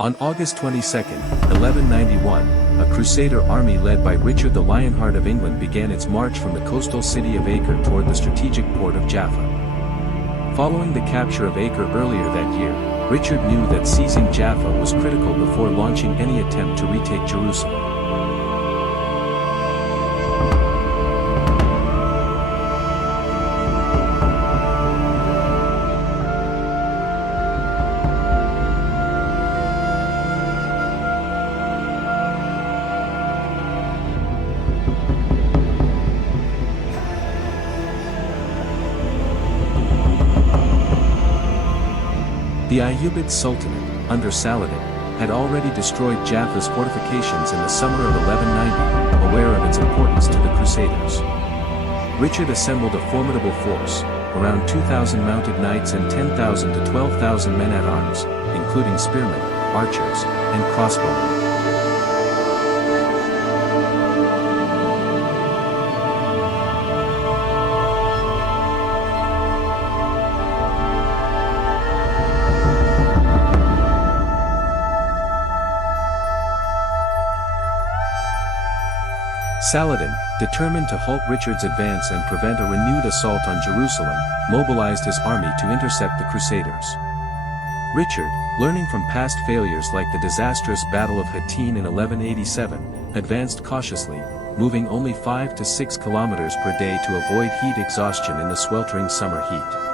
On August 22, 1191, a Crusader army led by Richard the Lionheart of England began its march from the coastal city of Acre toward the strategic port of Jaffa. Following the capture of Acre earlier that year, Richard knew that seizing Jaffa was critical before launching any attempt to retake Jerusalem. The Ayyubid Sultanate, under Saladin, had already destroyed Jaffa's fortifications in the summer of 1190, aware of its importance to the Crusaders. Richard assembled a formidable force, around 2,000 mounted knights and 10,000 to 12,000 men-at-arms, including spearmen, archers, and crossbowmen. Saladin, determined to halt Richard's advance and prevent a renewed assault on Jerusalem, mobilized his army to intercept the Crusaders. Richard, learning from past failures like the disastrous Battle of Hattin in 1187, advanced cautiously, moving only 5 to 6 kilometers per day to avoid heat exhaustion in the sweltering summer heat.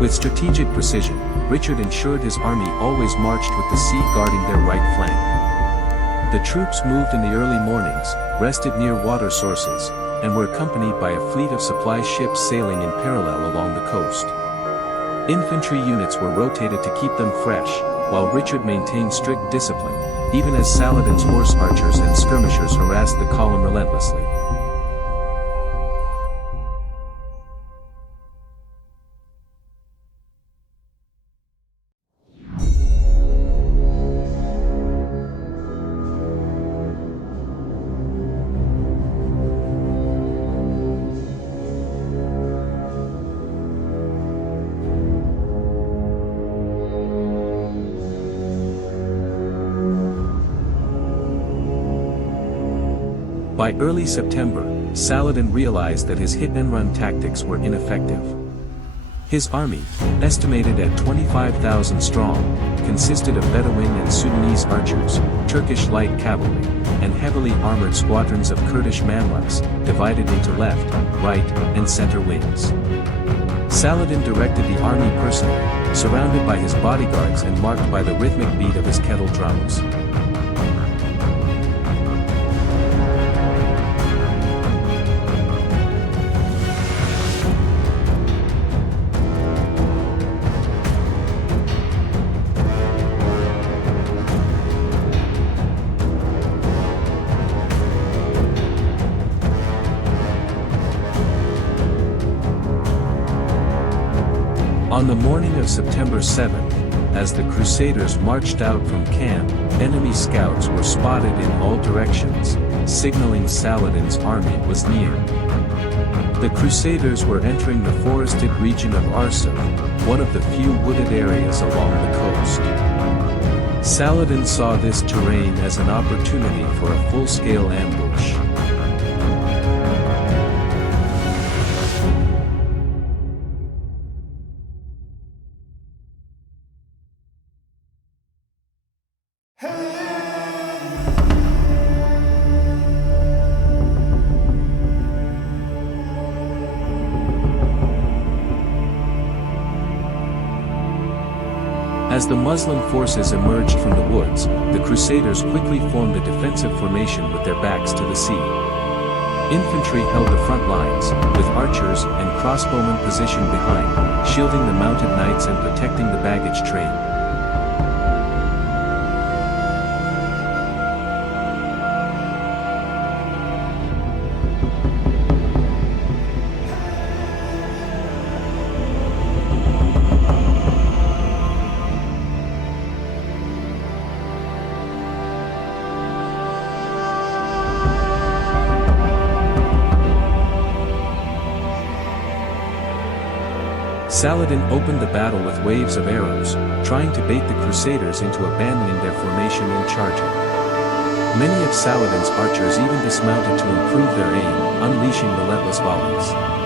With strategic precision, Richard ensured his army always marched with the sea guarding their right flank. The troops moved in the early mornings, rested near water sources, and were accompanied by a fleet of supply ships sailing in parallel along the coast. Infantry units were rotated to keep them fresh, while Richard maintained strict discipline, even as Saladin's horse archers and skirmishers harassed the column relentlessly. By early September, Saladin realized that his hit-and-run tactics were ineffective. His army, estimated at 25,000 strong, consisted of Bedouin and Sudanese archers, Turkish light cavalry, and heavily armored squadrons of Kurdish Mamluks, divided into left, right, and center wings. Saladin directed the army personally, surrounded by his bodyguards and marked by the rhythmic beat of his kettle drums. On the morning of September 7th, as the Crusaders marched out from camp, enemy scouts were spotted in all directions, signaling Saladin's army was near. The Crusaders were entering the forested region of Arsuf, one of the few wooded areas along the coast. Saladin saw this terrain as an opportunity for a full-scale ambush. As the Muslim forces emerged from the woods, the Crusaders quickly formed a defensive formation with their backs to the sea. Infantry held the front lines, with archers and crossbowmen positioned behind, shielding the mounted knights and protecting the baggage train. Saladin opened the battle with waves of arrows, trying to bait the Crusaders into abandoning their formation and charging. Many of Saladin's archers even dismounted to improve their aim, unleashing relentless volleys.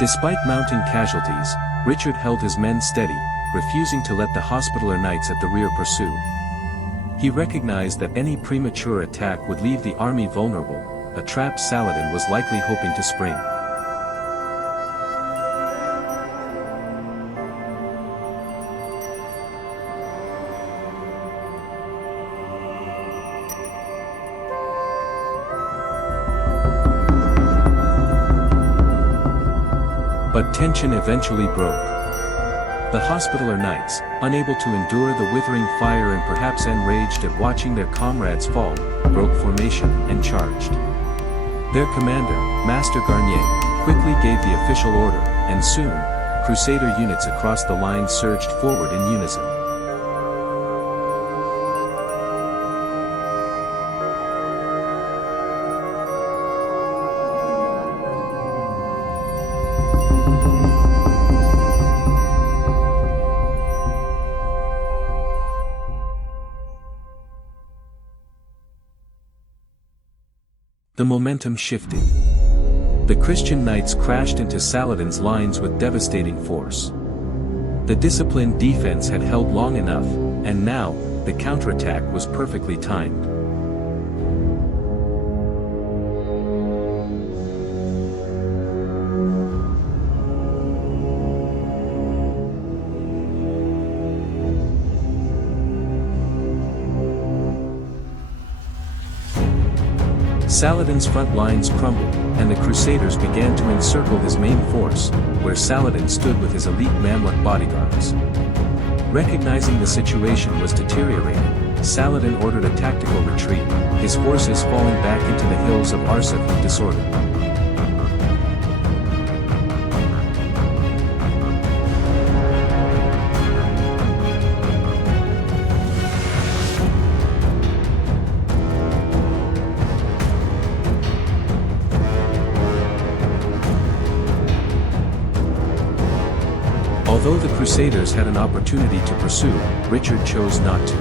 Despite mounting casualties, Richard held his men steady, refusing to let the Hospitaller Knights at the rear pursue. He recognized that any premature attack would leave the army vulnerable, a trap Saladin was likely hoping to spring. But tension eventually broke. The Hospitaller Knights, unable to endure the withering fire and perhaps enraged at watching their comrades fall, broke formation and charged. Their commander, Master Garnier, quickly gave the official order, and soon, Crusader units across the line surged forward in unison. The momentum shifted. The Christian knights crashed into Saladin's lines with devastating force. The disciplined defense had held long enough, and now, the counterattack was perfectly timed. Saladin's front lines crumbled, and the Crusaders began to encircle his main force, where Saladin stood with his elite Mamluk bodyguards. Recognizing the situation was deteriorating, Saladin ordered a tactical retreat, his forces falling back into the hills of Arsuf in disorder. Although the Crusaders had an opportunity to pursue, Richard chose not to.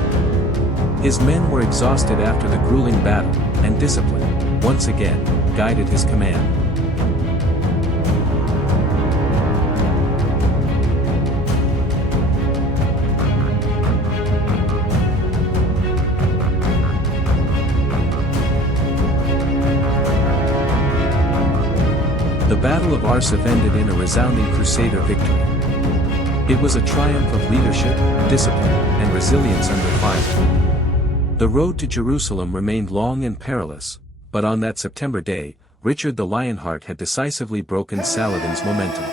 His men were exhausted after the grueling battle, and discipline, once again, guided his command. The Battle of Arsuf ended in a resounding Crusader victory. It was a triumph of leadership, discipline, and resilience under fire. The road to Jerusalem remained long and perilous, but on that September day, Richard the Lionheart had decisively broken Saladin's momentum.